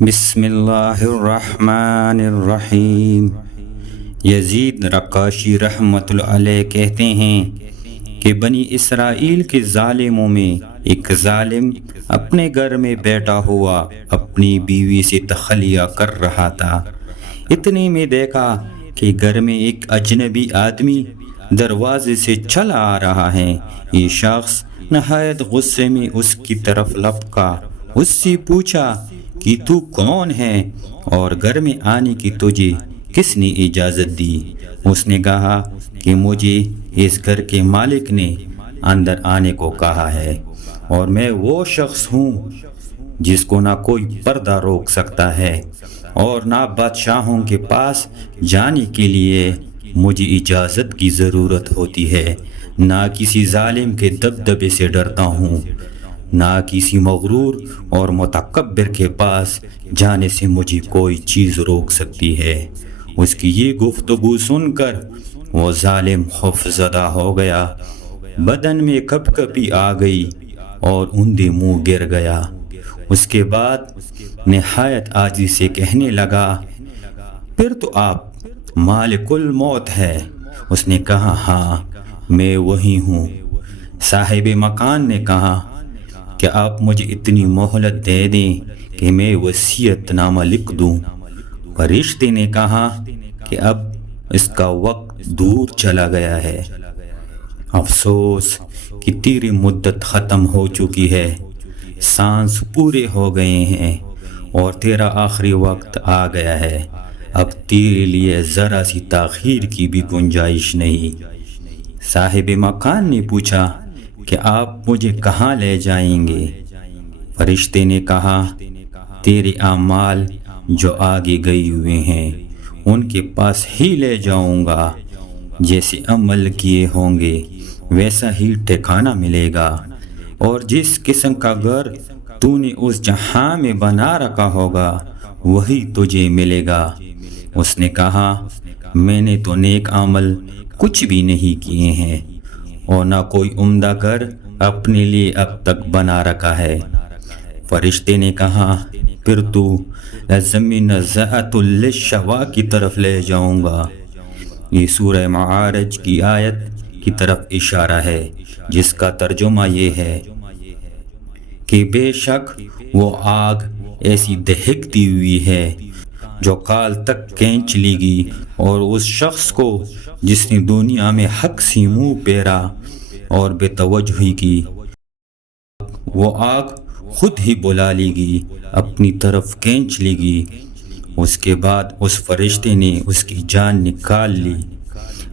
بسم اللہ الرحمن الرحیم۔ یزید رقاشی رحمۃ اللہ علیہ کہتے ہیں کہ بنی اسرائیل کے ظالموں میں ایک ظالم اپنے گھر میں بیٹھا ہوا اپنی بیوی سے تخلیہ کر رہا تھا۔ اتنے میں دیکھا کہ گھر میں ایک اجنبی آدمی دروازے سے چلا آ رہا ہے۔ یہ شخص نہایت غصے میں اس کی طرف لپکا، اس سے پوچھا کہ تو کون ہے اور گھر میں آنے کی تجھے کس نے اجازت دی؟ اس نے کہا کہ مجھے اس گھر کے مالک نے اندر آنے کو کہا ہے، اور میں وہ شخص ہوں جس کو نہ کوئی پردہ روک سکتا ہے اور نہ بادشاہوں کے پاس جانے کے لیے مجھے اجازت کی ضرورت ہوتی ہے، نہ کسی ظالم کے دبدبے سے ڈرتا ہوں، نہ کسی مغرور اور متکبر کے پاس جانے سے مجھے کوئی چیز روک سکتی ہے۔ اس کی یہ گفتگو سن کر وہ ظالم خوف زدہ ہو گیا، بدن میں کپ کپی آ گئی اور اندھے منہ گر گیا۔ اس کے بعد نہایت عاجزی سے کہنے لگا، پھر تو آپ مالک الموت ہے؟ اس نے کہا، ہاں میں وہی ہوں۔ صاحب مکان نے کہا کہ آپ مجھے اتنی مہلت دے دیں کہ میں وصیت نامہ لکھ دوں۔ فرشتے نے کہا کہ اب اس کا وقت دور چلا گیا ہے، افسوس کہ تیری مدت ختم ہو چکی ہے، سانس پورے ہو گئے ہیں اور تیرا آخری وقت آ گیا ہے، اب تیرے لیے ذرا سی تاخیر کی بھی گنجائش نہیں۔ صاحب مکان نے پوچھا کہ آپ مجھے کہاں لے جائیں گے؟ فرشتے نے کہا، تیرے اعمال جو آگے گئے ہوئے ہیں ان کے پاس ہی لے جاؤں گا، جیسے عمل کیے ہوں گے ویسا ہی ٹھکانہ ملے گا، اور جس قسم کا گھر تو نے اس جہاں میں بنا رکھا ہوگا وہی تجھے ملے گا۔ اس نے کہا، میں نے تو نیک عمل کچھ بھی نہیں کیے ہیں اور نہ کوئی عمدہ گھر اپنے لیے اب تک بنا رکھا ہے۔ فرشتے نے کہا، پھر تو لازمی نزاعت للشوا کی طرف لے جاؤں گا۔ یہ سورہ معارج کی آیت کی طرف اشارہ ہے، جس کا ترجمہ یہ ہے کہ بے شک وہ آگ ایسی دہکتی ہوئی ہے جو کال تک کھینچ لے گی، اور اس شخص کو جس نے دنیا میں حق سے منہ پھیرا اور بے توجہی کی، وہ آگ خود ہی بلا لے گی، اپنی طرف کھینچ لے گی۔ اس کے بعد اس فرشتے نے اس کی جان نکال لی۔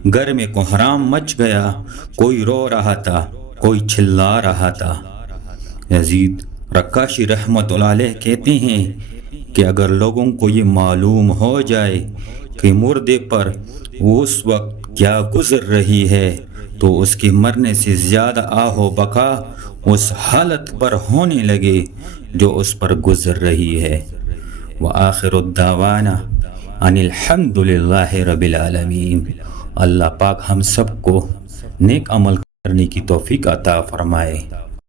گھر میں کوہرام مچ گیا، کوئی رو رہا تھا، کوئی چلا رہا تھا۔ یزید رقاشی رحمۃ اللہ علیہ کہتے ہیں کہ اگر لوگوں کو یہ معلوم ہو جائے کہ مردے پر اس وقت کیا گزر رہی ہے تو اس کے مرنے سے زیادہ آہ و بکا اس حالت پر ہونے لگے جو اس پر گزر رہی ہے۔ وآخر الدعوانا ان الحمد للہ رب العالمین۔ اللہ پاک ہم سب کو نیک عمل کرنے کی توفیق عطا فرمائے۔